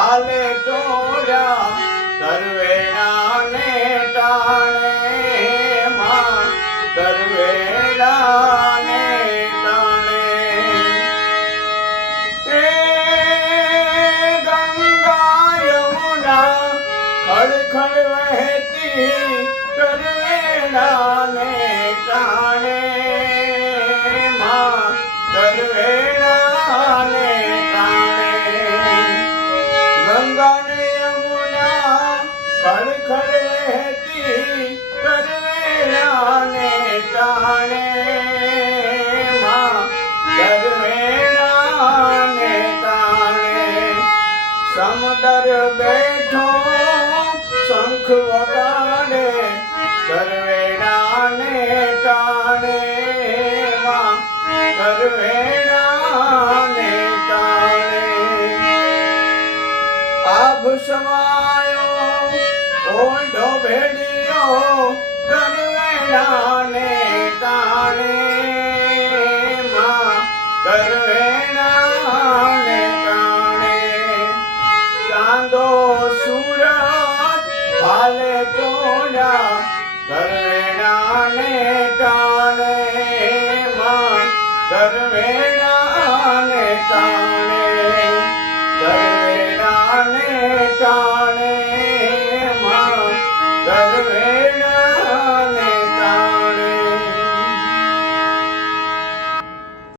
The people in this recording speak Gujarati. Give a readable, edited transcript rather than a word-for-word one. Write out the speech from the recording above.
ભાલે ચોર્યા તરવેણાને ટાણે માં તરવેણાને ટાણે એ ગંગા યમુના ખળખળ વહેતી તરવેણાને ટાણે માં તરવેણાને ટાણે ગંગા ને યમુના ખળખળ વહેતી તરવેણાને ટાણે માં તરવેણાને ટાણે સમદર બેઠો શંખ વગાડે તરવેણાને ટાણે માં તરવેણાને ટાણે આભ સમાયો ઓઢો ભેડિયો તરવેણાને ટાણે માં તરવેણાને ટાણે ચાંદો સુરત ભાલે ચોર્યા તરવેણાને ટાણે માં તરવેણાને ટાણે